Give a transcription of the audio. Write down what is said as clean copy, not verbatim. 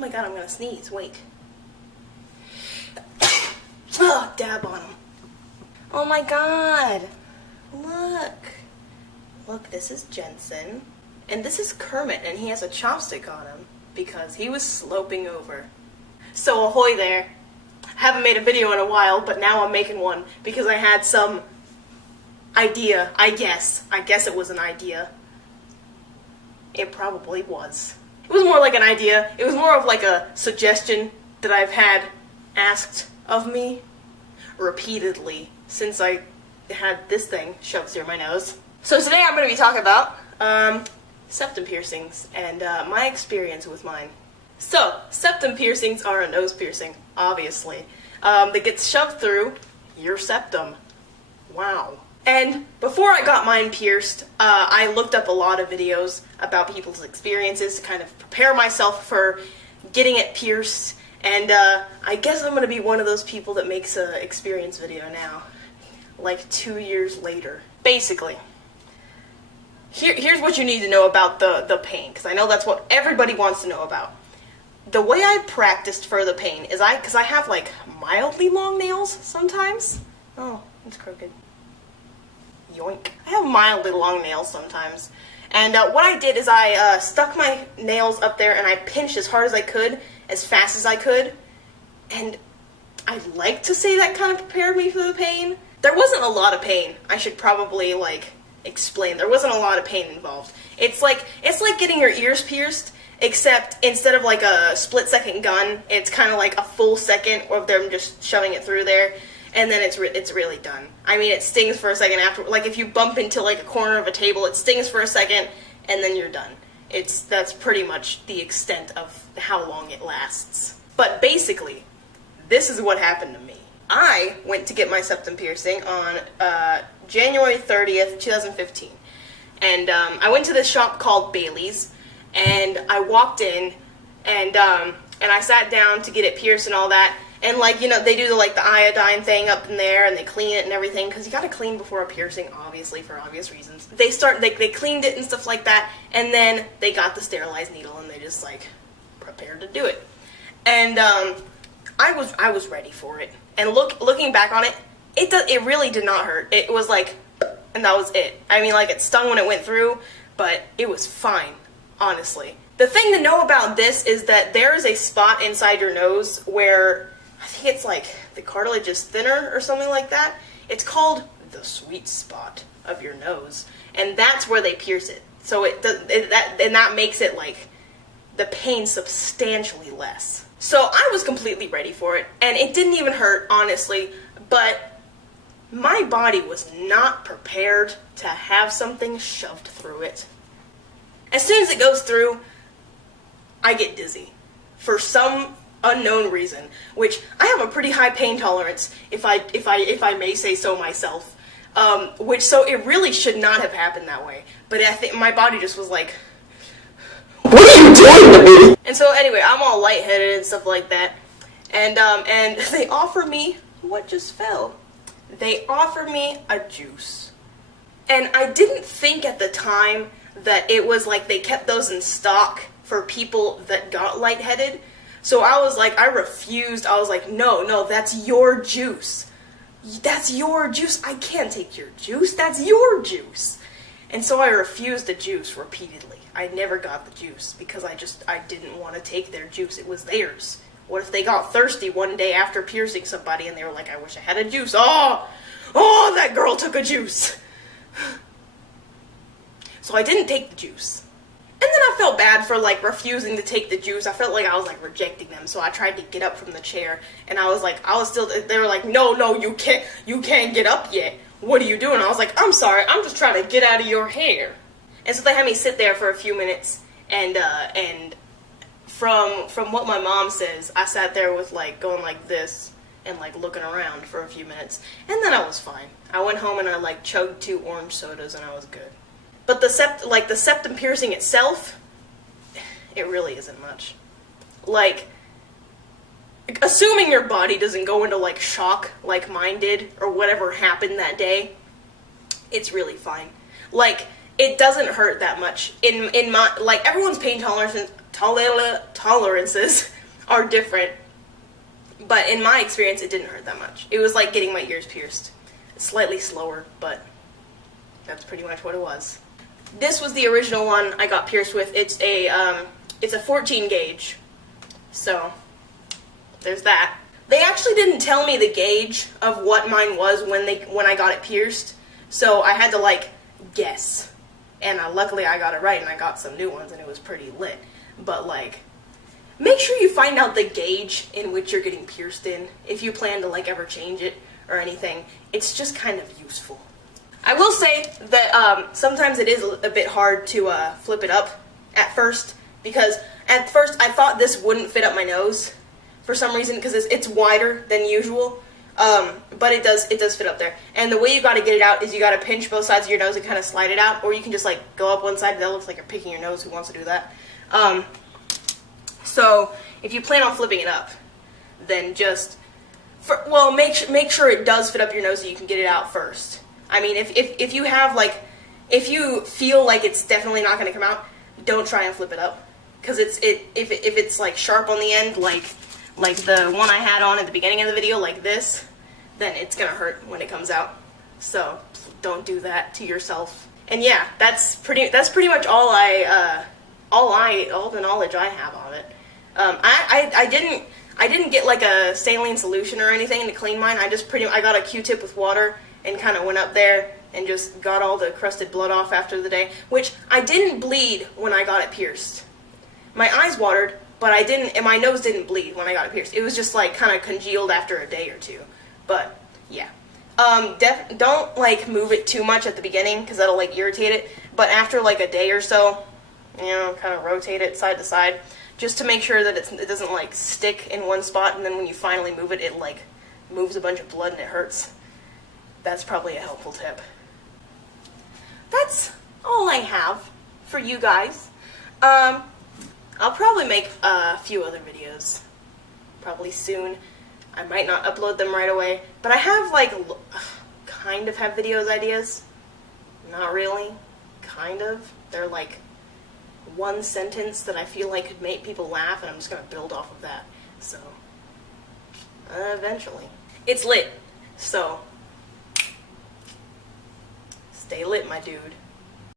my god, I'm gonna sneeze. Wait. Oh, dab on him. Oh my god. Look. Look, this is Jensen. And this is Kermit, and he has a chopstick on him because he was sloping over. So ahoy there. Haven't made a video in a while, but now I'm making one because I had some idea, I guess. I guess it was an idea. It probably was. It was more like an idea. It was more of like a suggestion that I've had asked of me repeatedly since I had this thing shoved through my nose. So today I'm going to be talking about septum piercings and my experience with mine. So, septum piercings are a nose piercing, obviously. That gets shoved through your septum. Wow. And before I got mine pierced, I looked up a lot of videos about people's experiences to kind of prepare myself for getting it pierced. And I guess I'm going to be one of those people that makes an experience video now, like 2 years later. Basically, here's what you need to know about the pain, because I know that's what everybody wants to know about. The way I practiced for the pain is because I have like mildly long nails sometimes. Oh, it's crooked. Yoink. I have mildly long nails sometimes. And what I did is I stuck my nails up there and I pinched as hard as I could, as fast as I could. And I'd like to say that kind of prepared me for the pain. There wasn't a lot of pain. I should probably explain. There wasn't a lot of pain involved. It's like getting your ears pierced, except instead of like a split-second gun, it's kind of like a full second of them just shoving it through there, and then it's really done. I mean, it stings for a second after. Like if you bump into like a corner of a table, it stings for a second, and then you're done. That's pretty much the extent of how long it lasts. But basically, this is what happened to me. I went to get my septum piercing on January 30th, 2015, and I went to this shop called Bailey's. And I walked in, and I sat down to get it pierced and all that. And they do the iodine thing up in there, and they clean it and everything, because you gotta clean before a piercing, obviously, for obvious reasons. They cleaned it and stuff like that, and then they got the sterilized needle, and they just prepared to do it. And I was ready for it. And looking back on it, it really did not hurt. It was and that was it. I mean, it stung when it went through, but it was fine. Honestly. The thing to know about this is that there is a spot inside your nose where, I think it's the cartilage is thinner or something like that. It's called the sweet spot of your nose. And that's where they pierce it. So that makes it the pain substantially less. So I was completely ready for it, and it didn't even hurt, honestly, but my body was not prepared to have something shoved through it. As soon as it goes through, I get dizzy for some unknown reason, which I have a pretty high pain tolerance, if I may say so myself. So it really should not have happened that way. But I think my body just was like, "What are you doing to me?" And so anyway, I'm all lightheaded and stuff like that, and they offer me what just fell. They offered me a juice, and I didn't think at the time that it was they kept those in stock for people that got lightheaded. So I refused. I was like, no, that's your juice. That's your juice. I can't take your juice. That's your juice. And so I refused the juice repeatedly. I never got the juice because I didn't want to take their juice. It was theirs. What if they got thirsty one day after piercing somebody and they were like, I wish I had a juice. Oh, that girl took a juice. So I didn't take the juice. And then I felt bad for refusing to take the juice. I felt like I was rejecting them. So I tried to get up from the chair, and they were like, no, you can't get up yet. What are you doing? I was like, I'm sorry, I'm just trying to get out of your hair. And so they had me sit there for a few minutes, and from what my mom says, I sat there with going like this and looking around for a few minutes, and then I was fine. I went home and I chugged 2 orange sodas, and I was good. But the septum piercing itself, it really isn't much. Assuming your body doesn't go into shock like mine did, or whatever happened that day, it's really fine. It doesn't hurt that much. In my everyone's pain tolerances are different. But in my experience, it didn't hurt that much. It was like getting my ears pierced. Slightly slower, but that's pretty much what it was. This was the original one I got pierced with. It's a 14 gauge. So, there's that. They actually didn't tell me the gauge of what mine was when I got it pierced. So I had to like guess. And luckily I got it right and I got some new ones and it was pretty lit. But like, make sure you find out the gauge in which you're getting pierced in if you plan to like ever change it or anything. It's just kind of useful. I will say that sometimes it is a bit hard to flip it up at first, because at first I thought this wouldn't fit up my nose for some reason, because it's wider than usual, but it does fit up there. And the way you got to get it out is you got to pinch both sides of your nose and kind of slide it out, or you can just like go up one side. That looks like you're picking your nose. Who wants to do that? So if you plan on flipping it up, then just make sure it does fit up your nose so you can get it out first. I mean, if you have like, if you feel like it's definitely not going to come out, don't try and flip it up, because if it's like sharp on the end, like the one I had on at the beginning of the video, like this, then it's gonna hurt when it comes out. So don't do that to yourself. And yeah, that's pretty much all the knowledge I have on it. I didn't get like a saline solution or anything to clean mine. I got a Q-tip with water and kind of went up there and just got all the crusted blood off after the day, which I didn't bleed when I got it pierced. My eyes watered, but I didn't, and my nose didn't bleed when I got it pierced. It was just like kind of congealed after a day or two. But yeah, don't like move it too much at the beginning, because that'll like irritate it. But after like a day or so, you know, kind of rotate it side to side, just to make sure that it doesn't like stick in one spot, and then when you finally move it, it like moves a bunch of blood and it hurts. That's probably a helpful tip. That's all I have for you guys. I'll probably make a few other videos, probably soon. I might not upload them right away, but I have like, kind of have videos ideas. Not really, kind of. They're like one sentence that I feel like could make people laugh, and I'm just gonna build off of that. So, eventually. It's lit, so stay lit, my dude.